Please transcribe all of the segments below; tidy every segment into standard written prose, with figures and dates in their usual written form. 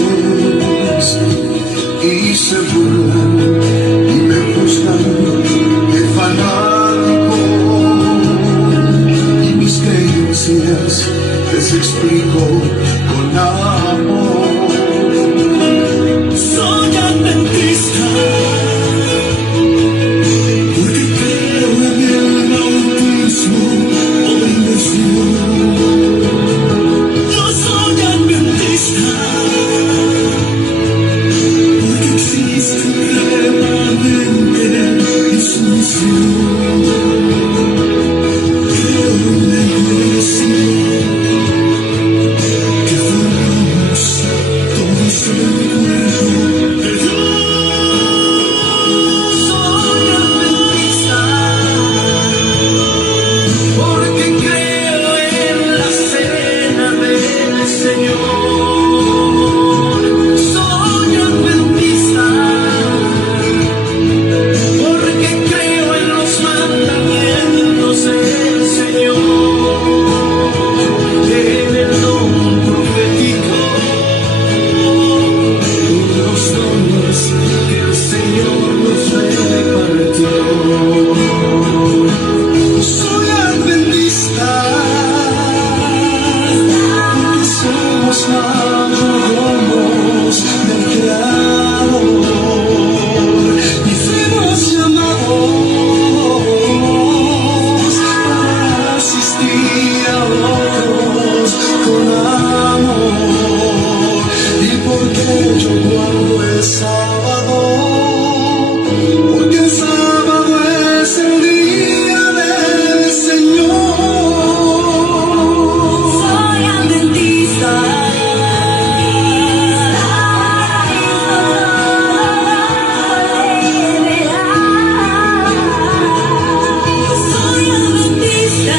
hombres y se burlan y me juzgan de fanático, y mis creencias les explico con amor. Soy adventista porque creo en el bautismo hoy les dio. Yo soy adventista porque existe un remanente en su misión. Creo en la iglesia que formamos todos el cuerpo de Dios. Soy adventista porque creo en la cena del Señor. Soy adventista porque creo en los mandamientos del Señor, en el don profético, los dones que el Señor nos repartió. Soy adventista porque somos mayordomos del Creador y fuimos llamados para asistir a otros con amor. ¿Y por qué yo guardo el sábado? Porque el sábado es el día del Señor. Soy adventista. Soy adventista.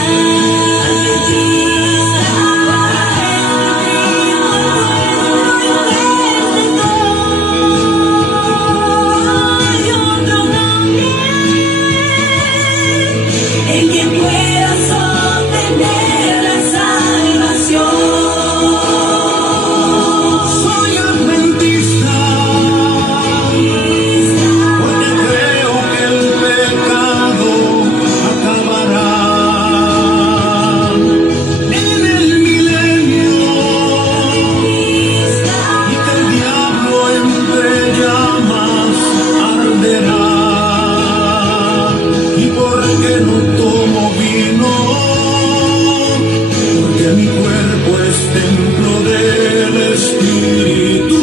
En quien puedas obtener la salvación. Soy adventista porque creo que el pecado acabará en el milenio y que el diablo entre llamas arderá. ¿Y por qué no tomo vino? Porque mi cuerpo es templo del Espíritu.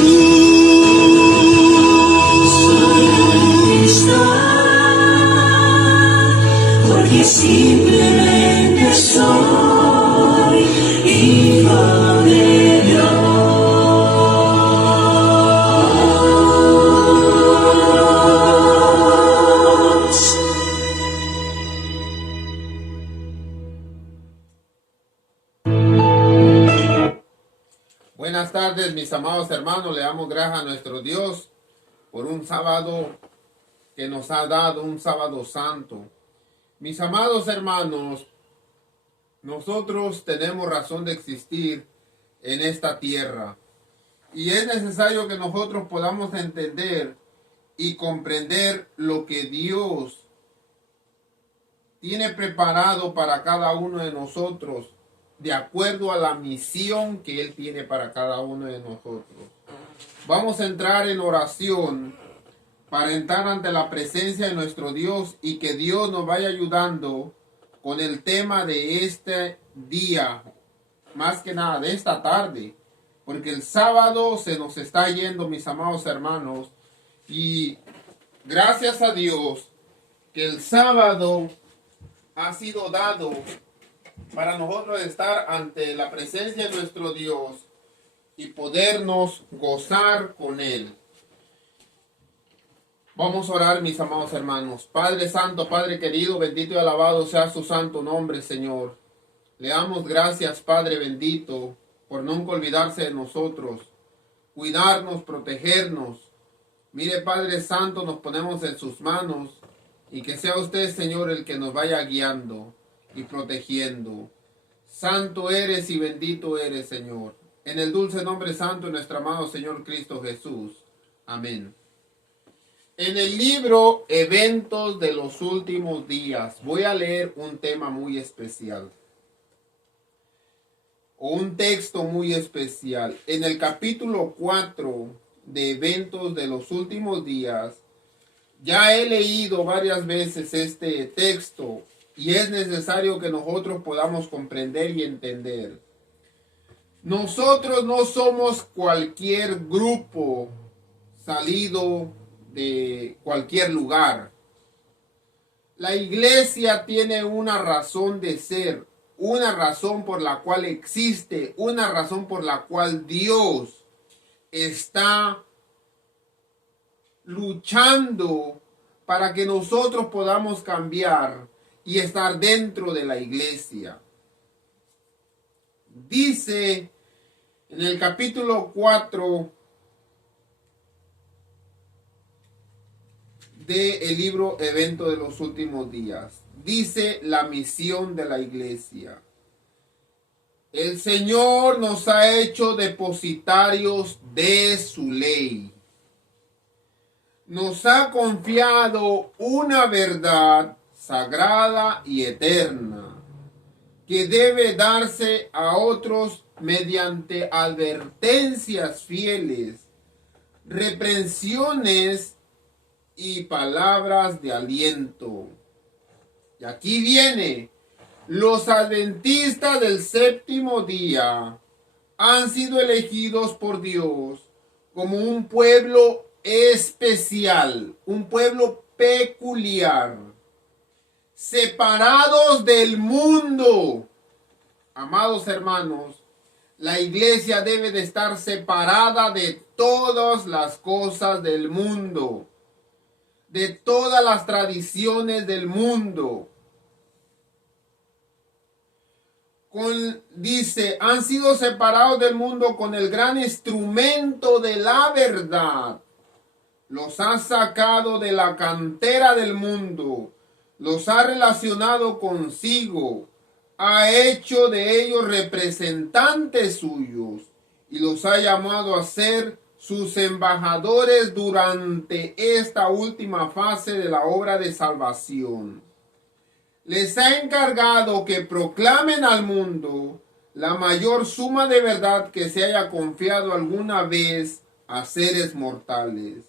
Soy adventista porque simplemente soy hijo de Dios. Buenas tardes, mis amados hermanos. Le damos gracias a nuestro Dios por un sábado que nos ha dado, un sábado santo. Mis amados hermanos, nosotros tenemos razón de existir en esta tierra y es necesario que nosotros podamos entender y comprender lo que Dios tiene preparado para cada uno de nosotros, de acuerdo a la misión que Él tiene para cada uno de nosotros. Vamos a entrar en oración para entrar ante la presencia de nuestro Dios y que Dios nos vaya ayudando con el tema de este día, más que nada de esta tarde, porque el sábado se nos está yendo, mis amados hermanos, y gracias a Dios que el sábado ha sido dado para nosotros estar ante la presencia de nuestro Dios y podernos gozar con Él. Vamos a orar, mis amados hermanos. Padre Santo, Padre querido, bendito y alabado sea su santo nombre, Señor. Le damos gracias, Padre bendito, por nunca olvidarse de nosotros, cuidarnos, protegernos. Mire, Padre Santo, nos ponemos en sus manos y que sea usted, Señor, el que nos vaya guiando y protegiendo. Santo eres y bendito eres, Señor. En el dulce nombre santo de nuestro amado Señor Cristo Jesús. Amén. En el libro Eventos de los Últimos Días voy a leer un tema muy especial. O un texto muy especial. En el capítulo 4 de Eventos de los Últimos Días, ya he leído varias veces este texto y es necesario que nosotros podamos comprender y entender. Nosotros no somos cualquier grupo salido de cualquier lugar. La iglesia tiene una razón de ser, una razón por la cual existe, una razón por la cual Dios está luchando para que nosotros podamos cambiar y estar dentro de la iglesia. Dice en el capítulo 4 del libro Evento de los Últimos Días, dice la misión de la iglesia. El Señor nos ha hecho depositarios de su ley. Nos ha confiado una verdad sagrada y eterna que debe darse a otros mediante advertencias fieles, reprensiones y palabras de aliento. Y aquí viene, los adventistas del séptimo día han sido elegidos por Dios como un pueblo especial, un pueblo peculiar, separados del mundo. Amados hermanos, la iglesia debe de estar separada de todas las cosas del mundo, de todas las tradiciones del mundo. Dice, han sido separados del mundo con el gran instrumento de la verdad. Los ha sacado de la cantera del mundo, los ha relacionado consigo, ha hecho de ellos representantes suyos y los ha llamado a ser sus embajadores durante esta última fase de la obra de salvación. Les ha encargado que proclamen al mundo la mayor suma de verdad que se haya confiado alguna vez a seres mortales.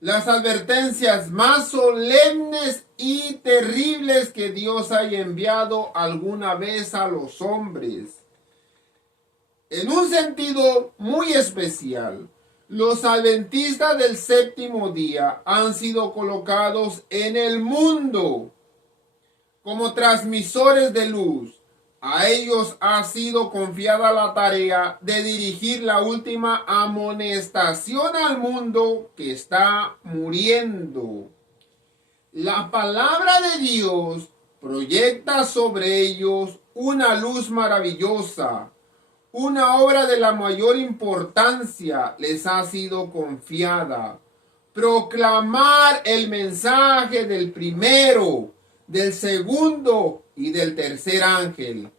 Las advertencias más solemnes y terribles que Dios haya enviado alguna vez a los hombres. En un sentido muy especial, los adventistas del séptimo día han sido colocados en el mundo como transmisores de luz. A ellos ha sido confiada la tarea de dirigir la última amonestación al mundo que está muriendo. La palabra de Dios proyecta sobre ellos una luz maravillosa. Una obra de la mayor importancia les ha sido confiada. Proclamar el mensaje del primero, del segundo y del tercer ángel.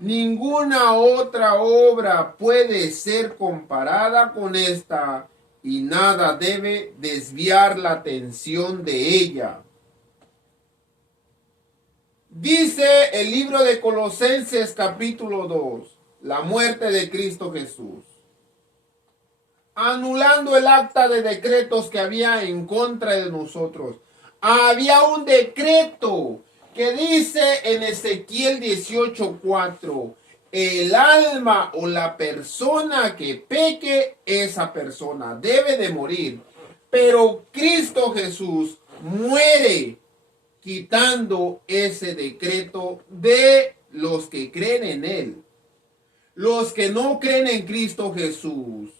Ninguna otra obra puede ser comparada con esta y nada debe desviar la atención de ella. Dice el libro de Colosenses capítulo 2, la muerte de Cristo Jesús, anulando el acta de decretos que había en contra de nosotros. Había un decreto que dice en Ezequiel 18:4, el alma o la persona que peque, esa persona debe de morir. Pero Cristo Jesús muere quitando ese decreto de los que creen en Él. Los que no creen en Cristo Jesús,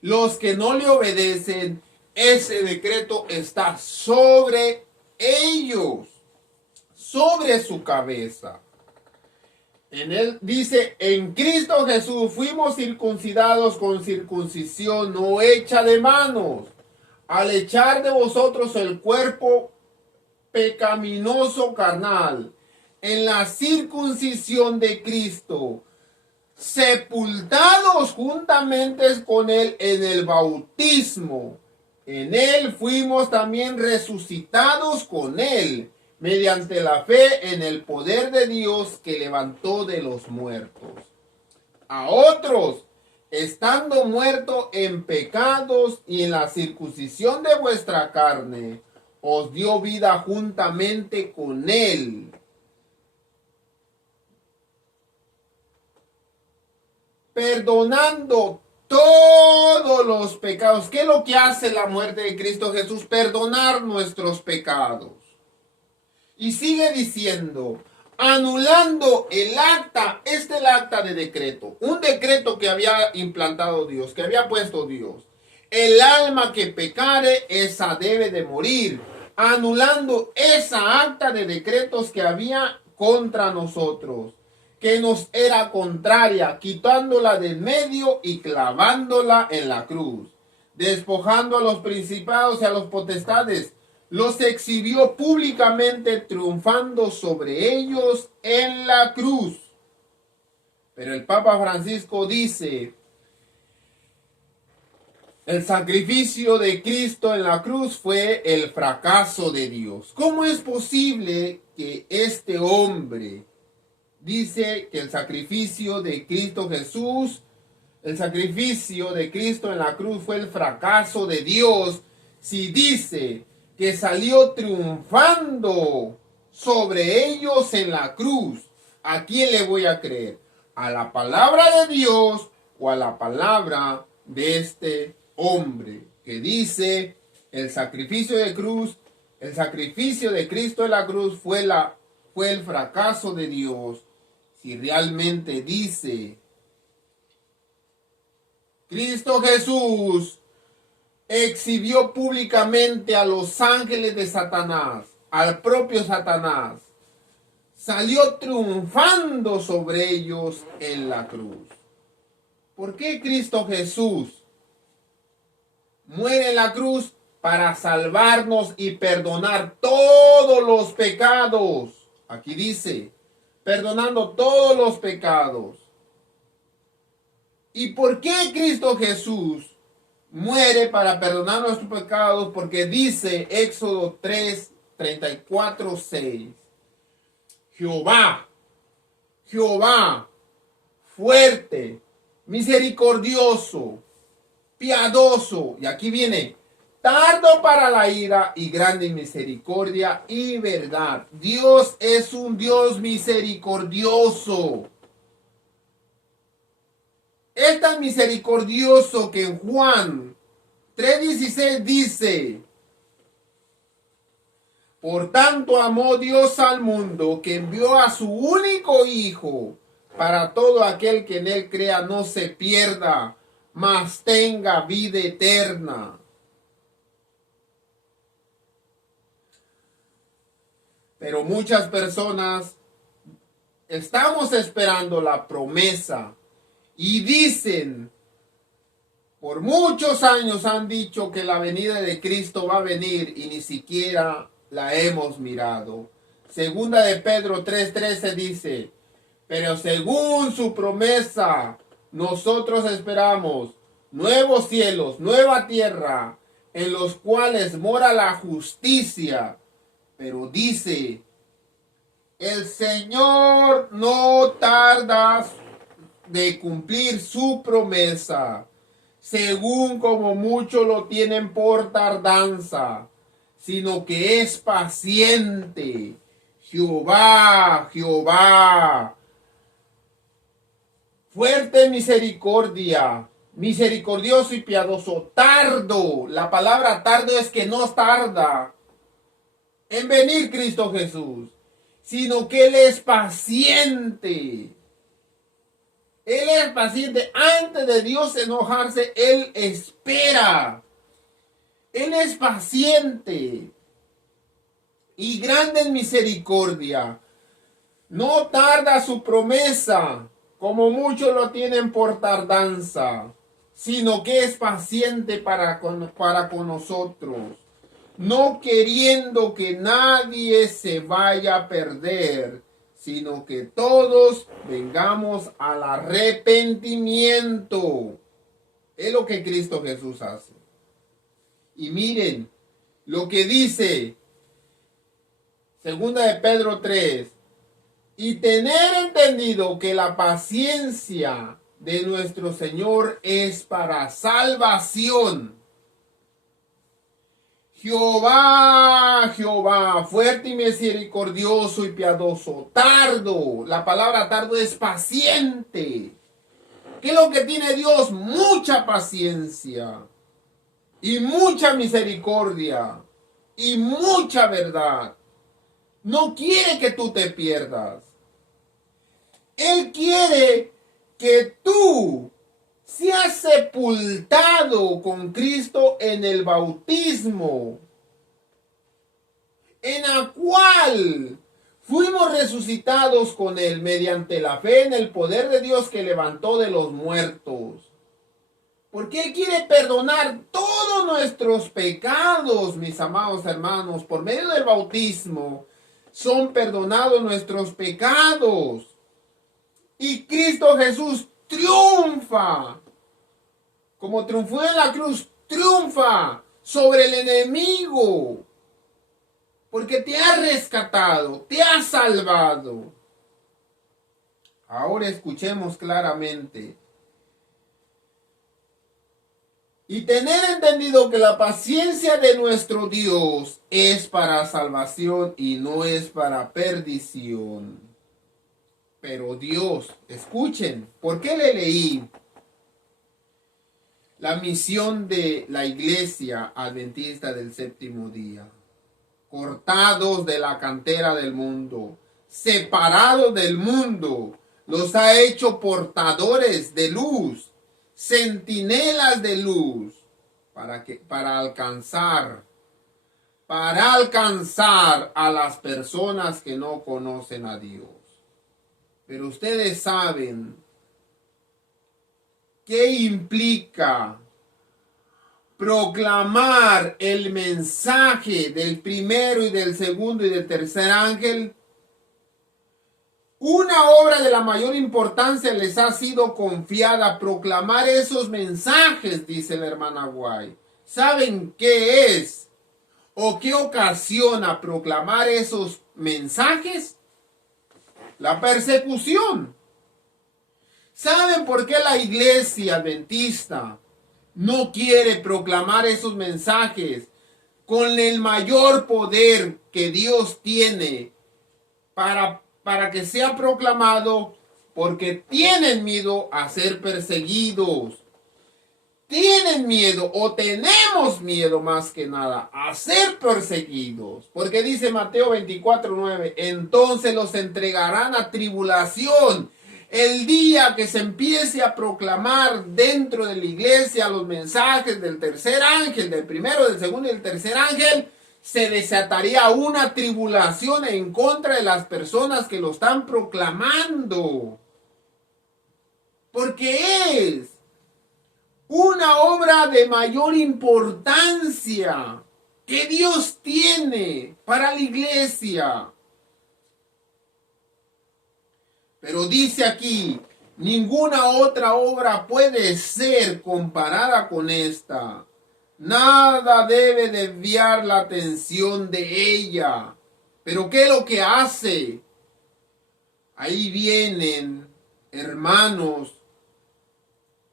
los que no le obedecen, ese decreto está sobre ellos, sobre su cabeza. En él dice, en Cristo Jesús fuimos circuncidados con circuncisión no hecha de manos, al echar de vosotros el cuerpo pecaminoso carnal, en la circuncisión de Cristo, sepultados juntamente con él en el bautismo. En él fuimos también resucitados con él, mediante la fe en el poder de Dios que levantó de los muertos. A otros, estando muertos en pecados y en la circuncisión de vuestra carne, os dio vida juntamente con él, perdonando todos los pecados. ¿Qué es lo que hace la muerte de Cristo Jesús? Perdonar nuestros pecados. Y sigue diciendo, anulando el acta, es el acta de decreto, un decreto que había implantado Dios, que había puesto Dios. El alma que pecare, esa debe de morir, anulando esa acta de decretos que había contra nosotros, que nos era contraria, quitándola del medio y clavándola en la cruz, despojando a los principados y a los potestades, los exhibió públicamente, triunfando sobre ellos en la cruz. Pero el Papa Francisco dice, el sacrificio de Cristo en la cruz fue el fracaso de Dios. ¿Cómo es posible que este hombre dice que el sacrificio de Cristo Jesús, el sacrificio de Cristo en la cruz fue el fracaso de Dios, si dice que salió triunfando sobre ellos en la cruz? ¿A quién le voy a creer? ¿A la palabra de Dios o a la palabra de este hombre que dice el sacrificio de cruz, el sacrificio de Cristo en la cruz fue el fracaso de Dios? Si realmente dice Cristo Jesús exhibió públicamente a los ángeles de Satanás, al propio Satanás, salió triunfando sobre ellos en la cruz. ¿Por qué Cristo Jesús muere en la cruz? Para salvarnos y perdonar todos los pecados. Aquí dice, perdonando todos los pecados. ¿Y por qué Cristo Jesús muere para perdonar nuestros pecados? Porque dice Éxodo 3:34, 6. Jehová, fuerte, misericordioso, piadoso. Y aquí viene, tardo para la ira y grande en misericordia y verdad. Dios es un Dios misericordioso. Es tan misericordioso que en Juan 3:16 dice, por tanto amó Dios al mundo que envió a su único Hijo, para todo aquel que en él crea no se pierda, mas tenga vida eterna. Pero muchas personas estamos esperando la promesa. Y dicen, por muchos años han dicho que la venida de Cristo va a venir y ni siquiera la hemos mirado. Segunda de Pedro 3:13 dice, pero según su promesa, nosotros esperamos nuevos cielos, nueva tierra, en los cuales mora la justicia. Pero dice, el Señor no tarda de cumplir su promesa, según como muchos lo tienen por tardanza, sino que es paciente. Jehová, fuerte misericordia, misericordioso y piadoso, tardo. La palabra tardo es que no tarda en venir Cristo Jesús, sino que Él es paciente. Él es paciente. Antes de Dios enojarse, Él espera. Él es paciente y grande en misericordia. No tarda su promesa, como muchos lo tienen por tardanza, sino que es paciente para con nosotros, no queriendo que nadie se vaya a perder, sino que todos vengamos al arrepentimiento. Es lo que Cristo Jesús hace. Y miren lo que dice Segunda de Pedro 3. Y tener entendido que la paciencia de nuestro Señor es para salvación. Jehová, Jehová, fuerte y misericordioso y piadoso, tardo. La palabra tardo es paciente. ¿Qué es lo que tiene Dios? Mucha paciencia y mucha misericordia y mucha verdad. No quiere que tú te pierdas. Él quiere que tú seas sepultado con Cristo en el bautismo, en la cual fuimos resucitados con Él mediante la fe en el poder de Dios que levantó de los muertos. Porque Él quiere perdonar todos nuestros pecados, mis amados hermanos. Por medio del bautismo son perdonados nuestros pecados. Y Cristo Jesús triunfa. Como triunfó en la cruz, triunfa sobre el enemigo. Porque te ha rescatado, te ha salvado. Ahora escuchemos claramente. Y tener entendido que la paciencia de nuestro Dios es para salvación y no es para perdición. Pero Dios, escuchen, ¿por qué le leí la misión de la iglesia adventista del séptimo día? Cortados de la cantera del mundo, separados del mundo, los ha hecho portadores de luz, centinelas de luz, para alcanzar a las personas que no conocen a Dios. Pero ustedes saben qué implica proclamar el mensaje del primero y del segundo y del tercer ángel. Una obra de la mayor importancia les ha sido confiada, proclamar esos mensajes, dice la hermana White. ¿Saben qué es o qué ocasiona proclamar esos mensajes? La persecución. ¿Saben por qué la iglesia adventista no quiere proclamar esos mensajes con el mayor poder que Dios tiene para que sea proclamado? Porque tienen miedo a ser perseguidos. Tienen miedo o tenemos miedo más que nada a ser perseguidos. Porque dice Mateo 24:9, entonces los entregarán a tribulación. El día que se empiece a proclamar dentro de la iglesia los mensajes del tercer ángel, del primero, del segundo y del tercer ángel, se desataría una tribulación en contra de las personas que lo están proclamando. Porque es una obra de mayor importancia que Dios tiene para la iglesia. Pero dice aquí, ninguna otra obra puede ser comparada con esta. Nada debe desviar la atención de ella. Pero ¿qué es lo que hace? Ahí vienen hermanos,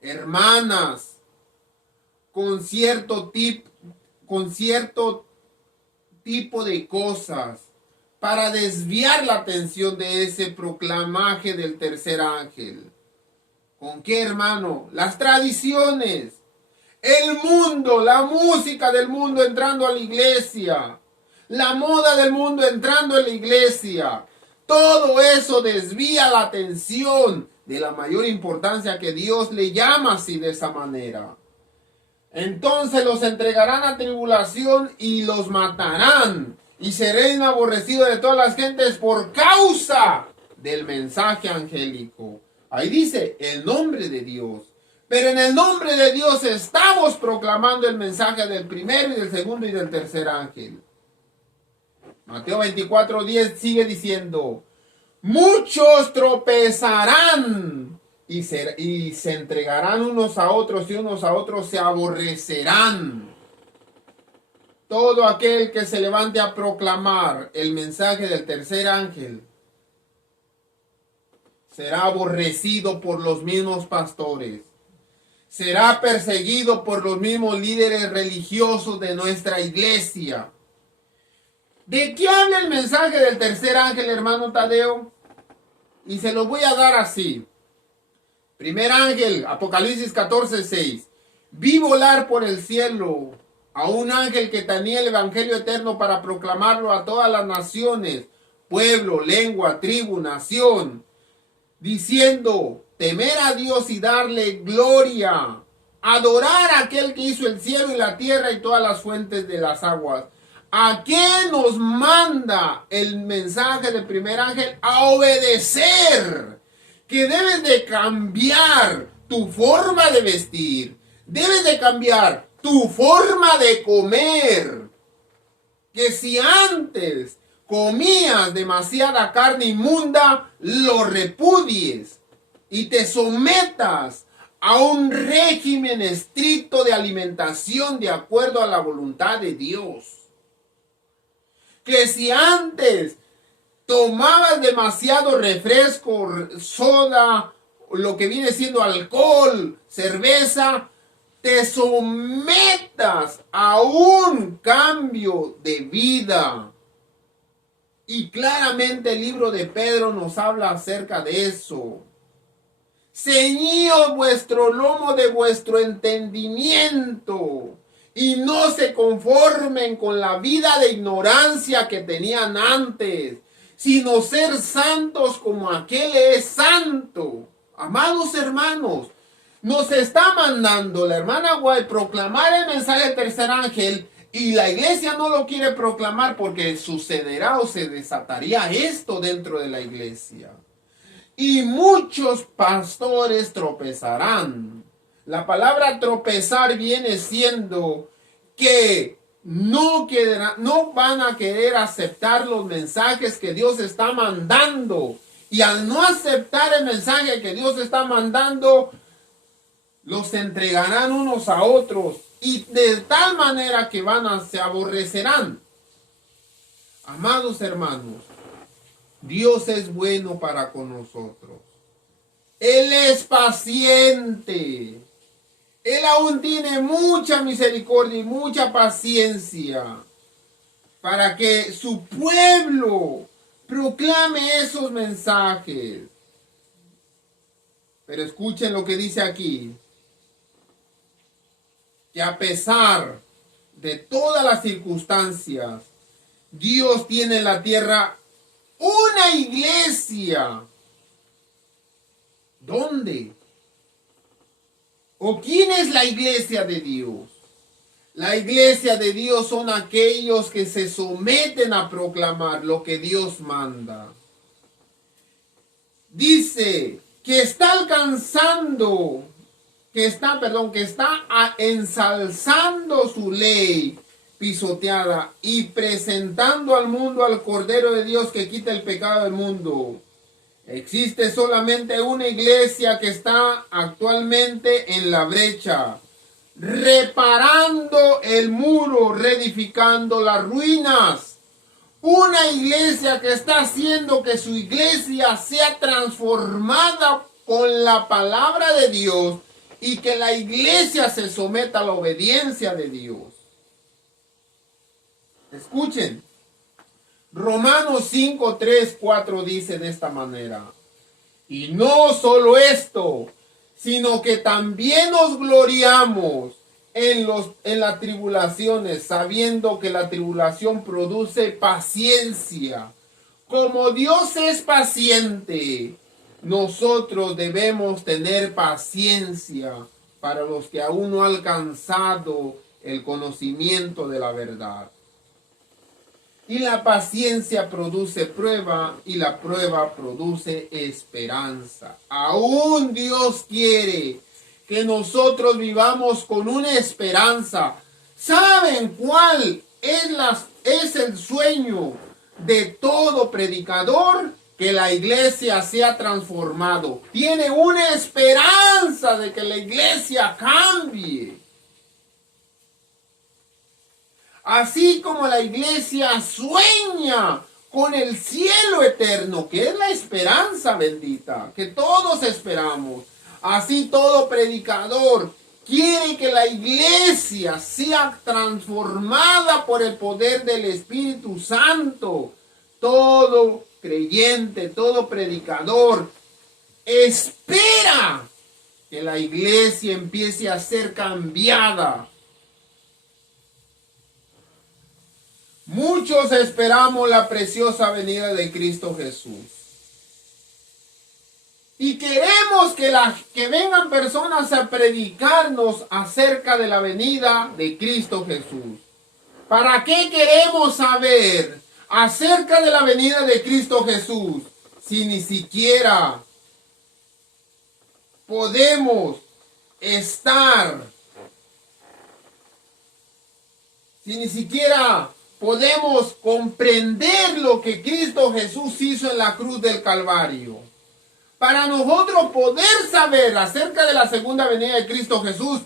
hermanas, con cierto tipo de cosas para desviar la atención de ese proclamaje del tercer ángel. ¿Con qué, hermano? Las tradiciones, el mundo, la música del mundo entrando a la iglesia, la moda del mundo entrando a la iglesia. Todo eso desvía la atención de la mayor importancia que Dios le llama así de esa manera. Entonces los entregarán a tribulación y los matarán, y serán aborrecidos de todas las gentes por causa del mensaje angélico. Ahí dice el nombre de Dios. Pero en el nombre de Dios estamos proclamando el mensaje del primero y del segundo y del tercer ángel. Mateo 24:10 sigue diciendo, Muchos tropezarán y se entregarán unos a otros y unos a otros se aborrecerán. Todo aquel que se levante a proclamar el mensaje del tercer ángel será aborrecido por los mismos pastores. Será perseguido por los mismos líderes religiosos de nuestra iglesia. ¿De qué habla el mensaje del tercer ángel, hermano Tadeo? Y se lo voy a dar así. Primer ángel, Apocalipsis 14:6. Vi volar por el cielo a un ángel que tenía el evangelio eterno para proclamarlo a todas las naciones, pueblo, lengua, tribu, nación, diciendo: temer a Dios y darle gloria, adorar a aquel que hizo el cielo y la tierra y todas las fuentes de las aguas. ¿A qué nos manda el mensaje del primer ángel? A obedecer. Que debes de cambiar tu forma de vestir. Debes de cambiar tu forma de comer. Que si antes comías demasiada carne inmunda, lo repudies y te sometas a un régimen estricto de alimentación de acuerdo a la voluntad de Dios. Que si antes tomabas demasiado refresco, soda, lo que viene siendo alcohol, cerveza, te sometas a un cambio de vida. Y claramente el libro de Pedro nos habla acerca de eso. Ceñíos vuestro lomo de vuestro entendimiento y no se conformen con la vida de ignorancia que tenían antes, sino ser santos como aquel es santo. Amados hermanos, nos está mandando la hermana Guay proclamar el mensaje del tercer ángel y la iglesia no lo quiere proclamar porque sucederá o se desataría esto dentro de la iglesia. Y muchos pastores tropezarán. La palabra tropezar viene siendo que no van a querer aceptar los mensajes que Dios está mandando. Y al no aceptar el mensaje que Dios está mandando, los entregarán unos a otros. Y de tal manera que se aborrecerán. Amados hermanos, Dios es bueno para con nosotros. Él es paciente. Él aún tiene mucha misericordia y mucha paciencia para que su pueblo proclame esos mensajes. Pero escuchen lo que dice aquí. Que a pesar de todas las circunstancias, Dios tiene en la tierra una iglesia. ¿Dónde? ¿O quién es la iglesia de Dios? La iglesia de Dios son aquellos que se someten a proclamar lo que Dios manda. Dice que está ensalzando su ley pisoteada y presentando al mundo al Cordero de Dios que quita el pecado del mundo. Existe solamente una iglesia que está actualmente en la brecha, reparando el muro, reedificando las ruinas. Una iglesia que está haciendo que su iglesia sea transformada con la palabra de Dios y que la iglesia se someta a la obediencia de Dios. Escuchen. Romanos 5, 3, 4 dice de esta manera: y no solo esto, sino que también nos gloriamos en las tribulaciones, sabiendo que la tribulación produce paciencia. Como Dios es paciente, nosotros debemos tener paciencia para los que aún no han alcanzado el conocimiento de la verdad. Y la paciencia produce prueba y la prueba produce esperanza. Aún Dios quiere que nosotros vivamos con una esperanza. ¿Saben cuál es el sueño de todo predicador? que la iglesia sea transformado. Tiene una esperanza de que la iglesia cambie. Así como la iglesia sueña con el cielo eterno, que es la esperanza bendita, que todos esperamos. Así todo predicador quiere que la iglesia sea transformada por el poder del Espíritu Santo. Todo creyente, todo predicador espera que la iglesia empiece a ser cambiada. Muchos esperamos la preciosa venida de Cristo Jesús. Y queremos que vengan personas a predicarnos acerca de la venida de Cristo Jesús. ¿Para qué queremos saber acerca de la venida de Cristo Jesús si ni siquiera podemos estar, si ni siquiera podemos comprender lo que Cristo Jesús hizo en la cruz del Calvario? Para nosotros poder saber acerca de la segunda venida de Cristo Jesús,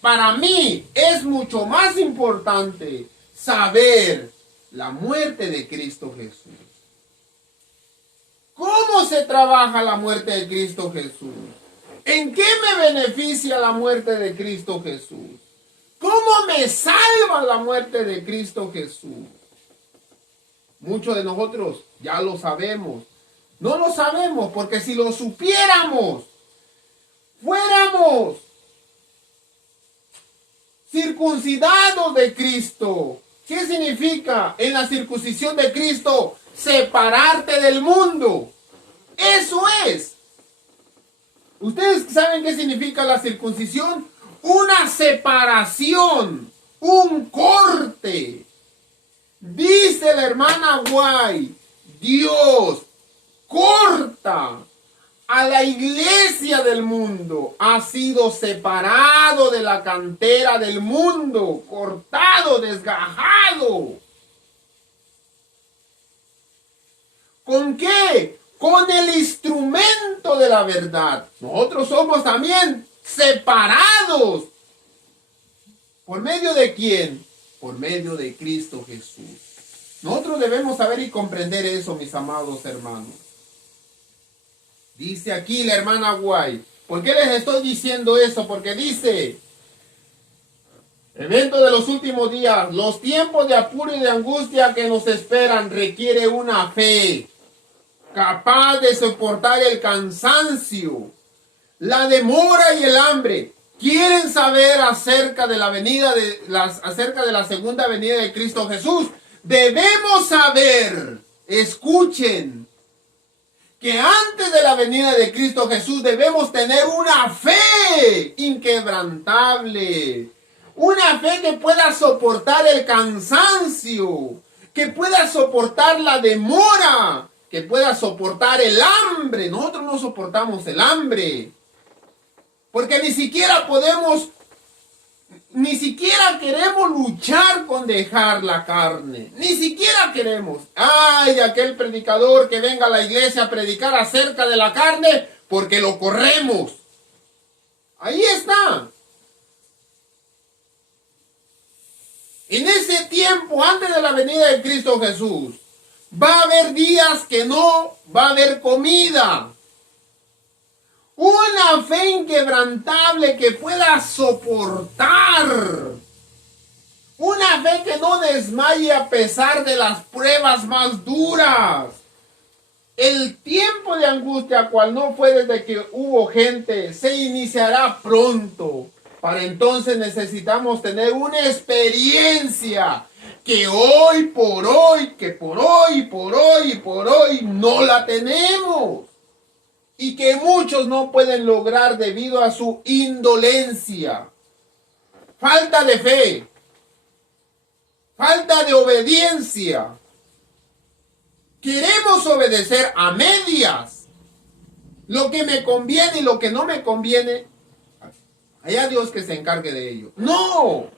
para mí es mucho más importante saber la muerte de Cristo Jesús. ¿Cómo se trabaja la muerte de Cristo Jesús? ¿En qué me beneficia la muerte de Cristo Jesús? ¿Cómo me salva la muerte de Cristo Jesús? Muchos de nosotros ya lo sabemos. No lo sabemos porque si lo supiéramos, fuéramos circuncidados de Cristo. ¿Qué significa en la circuncisión de Cristo? Separarte del mundo. Eso es. ¿Ustedes saben qué significa la circuncisión? Una separación, un corte. Dice la hermana White, Dios corta a la iglesia del mundo. Ha sido separado de la cantera del mundo, cortado, desgajado. ¿Con qué? Con el instrumento de la verdad. Nosotros somos también separados. ¿Por medio de quién? Por medio de Cristo Jesús. Nosotros debemos saber y comprender eso, mis amados hermanos. Dice aquí la hermana White. ¿Por qué les estoy diciendo eso? Porque dice, evento de los últimos días, los tiempos de apuro y de angustia que nos esperan requiere una fe capaz de soportar el cansancio, la demora y el hambre. ¿Quieren saber acerca de la venida acerca de la segunda venida de Cristo Jesús? Debemos saber, escuchen, que antes de la venida de Cristo Jesús debemos tener una fe inquebrantable, una fe que pueda soportar el cansancio, que pueda soportar la demora, que pueda soportar el hambre. Nosotros no soportamos el hambre, porque ni siquiera queremos luchar con dejar la carne. Ni siquiera queremos. Ay, aquel predicador que venga a la iglesia a predicar acerca de la carne, porque lo corremos. Ahí está. En ese tiempo, antes de la venida de Cristo Jesús, va a haber días que no va a haber comida. Una fe inquebrantable que pueda soportar. Una fe que no desmaye a pesar de las pruebas más duras. El tiempo de angustia, cual no fue desde que hubo gente, se iniciará pronto. Para entonces necesitamos tener una experiencia que hoy por hoy no la tenemos. Y que muchos no pueden lograr debido a su indolencia, falta de fe, falta de obediencia. Queremos obedecer a medias, lo que me conviene y lo que no me conviene, allá Dios que se encargue de ello. No,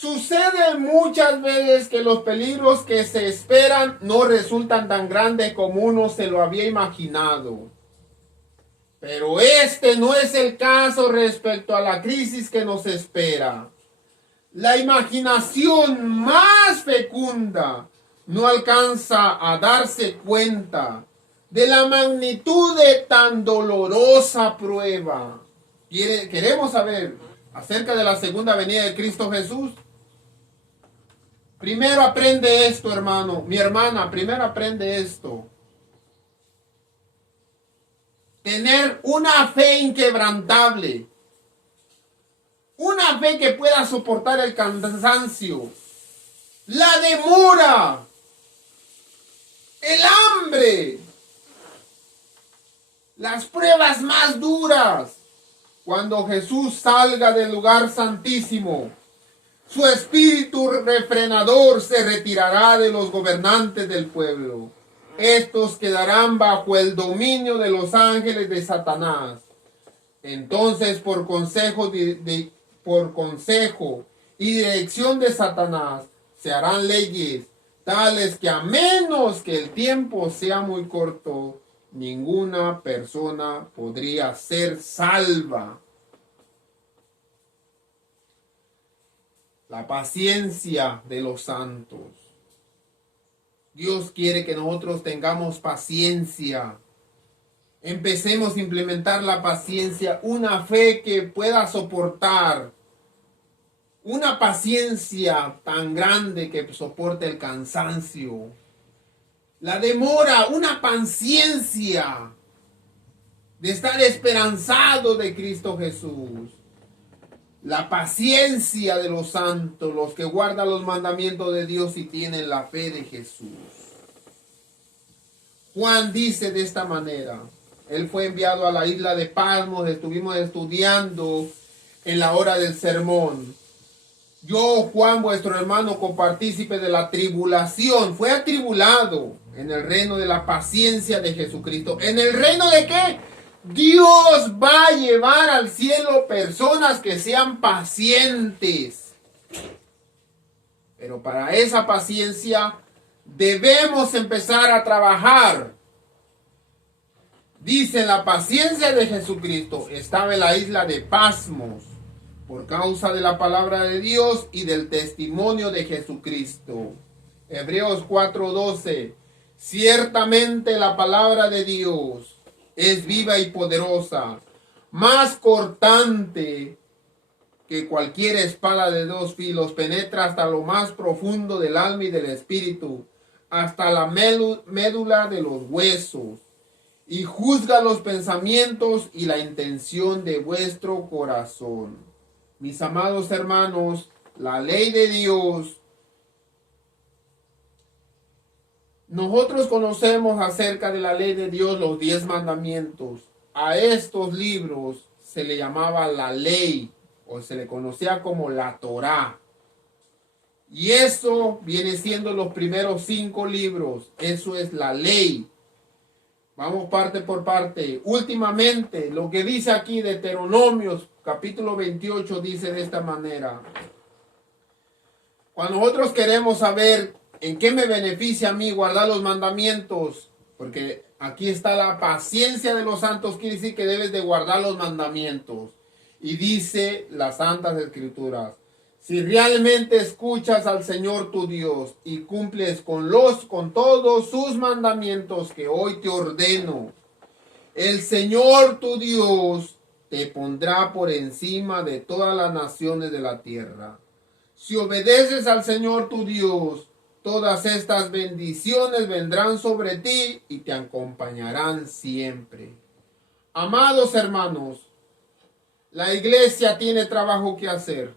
Sucede muchas veces que los peligros que se esperan no resultan tan grandes como uno se lo había imaginado. Pero este no es el caso respecto a la crisis que nos espera. La imaginación más fecunda no alcanza a darse cuenta de la magnitud de tan dolorosa prueba. ¿Queremos saber acerca de la segunda venida de Cristo Jesús? Primero aprende esto, hermano. Mi hermana, primero aprende esto. Tener una fe inquebrantable. Una fe que pueda soportar el cansancio, la demora, el hambre, las pruebas más duras. Cuando Jesús salga del lugar santísimo, su espíritu refrenador se retirará de los gobernantes del pueblo. Estos quedarán bajo el dominio de los ángeles de Satanás. Entonces, por consejo y dirección de Satanás, se harán leyes tales que a menos que el tiempo sea muy corto, ninguna persona podría ser salva. La paciencia de los santos. Dios quiere que nosotros tengamos paciencia. Empecemos a implementar la paciencia, una fe que pueda soportar, una paciencia tan grande que soporte el cansancio, la demora, una paciencia de estar esperanzado de Cristo Jesús. La paciencia de los santos, los que guardan los mandamientos de Dios y tienen la fe de Jesús. Juan dice de esta manera. Él fue enviado a la isla de Patmos, estuvimos estudiando en la hora del sermón. Yo, Juan, vuestro hermano, copartícipe de la tribulación, fue atribulado en el reino de la paciencia de Jesucristo. ¿En el reino de qué? Dios va a llevar al cielo personas que sean pacientes. Pero para esa paciencia debemos empezar a trabajar. Dice, la paciencia de Jesucristo estaba en la isla de Patmos por causa de la palabra de Dios y del testimonio de Jesucristo. Hebreos 4:12. Ciertamente la palabra de Dios es viva y poderosa, más cortante que cualquier espada de dos filos, penetra hasta lo más profundo del alma y del espíritu, hasta la médula de los huesos, y juzga los pensamientos y la intención de vuestro corazón. Mis amados hermanos, la ley de Dios, nosotros conocemos acerca de la ley de Dios los 10 mandamientos. A estos libros se le llamaba la ley, o se le conocía como la Torá. Y eso viene siendo los primeros 5 libros. Eso es la ley. Vamos parte por parte. Últimamente, lo que dice aquí de Deuteronomios, capítulo 28, dice de esta manera. Cuando nosotros queremos saber en qué me beneficia a mí guardar los mandamientos, porque aquí está la paciencia de los santos, quiere decir que debes de guardar los mandamientos. Y dice las Santas Escrituras, si realmente escuchas al Señor tu Dios y cumples con todos sus mandamientos que hoy te ordeno, el Señor tu Dios te pondrá por encima de todas las naciones de la tierra. Si obedeces al Señor tu Dios, todas estas bendiciones vendrán sobre ti y te acompañarán siempre. Amados hermanos, la iglesia tiene trabajo que hacer.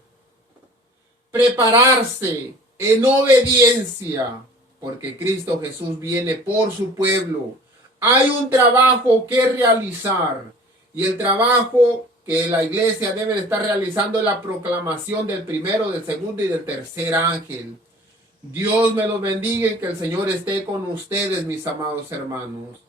Prepararse en obediencia, porque Cristo Jesús viene por su pueblo. Hay un trabajo que realizar, y el trabajo que la iglesia debe de estar realizando es la proclamación del primero, del segundo y del tercer ángel. Dios me los bendiga y que el Señor esté con ustedes, mis amados hermanos.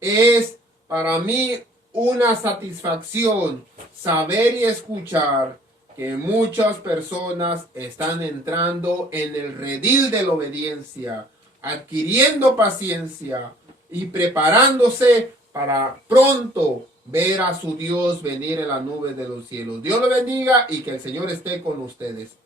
Es para mí una satisfacción saber y escuchar que muchas personas están entrando en el redil de la obediencia, adquiriendo paciencia y preparándose para pronto ver a su Dios venir en la nube de los cielos. Dios lo bendiga y que el Señor esté con ustedes.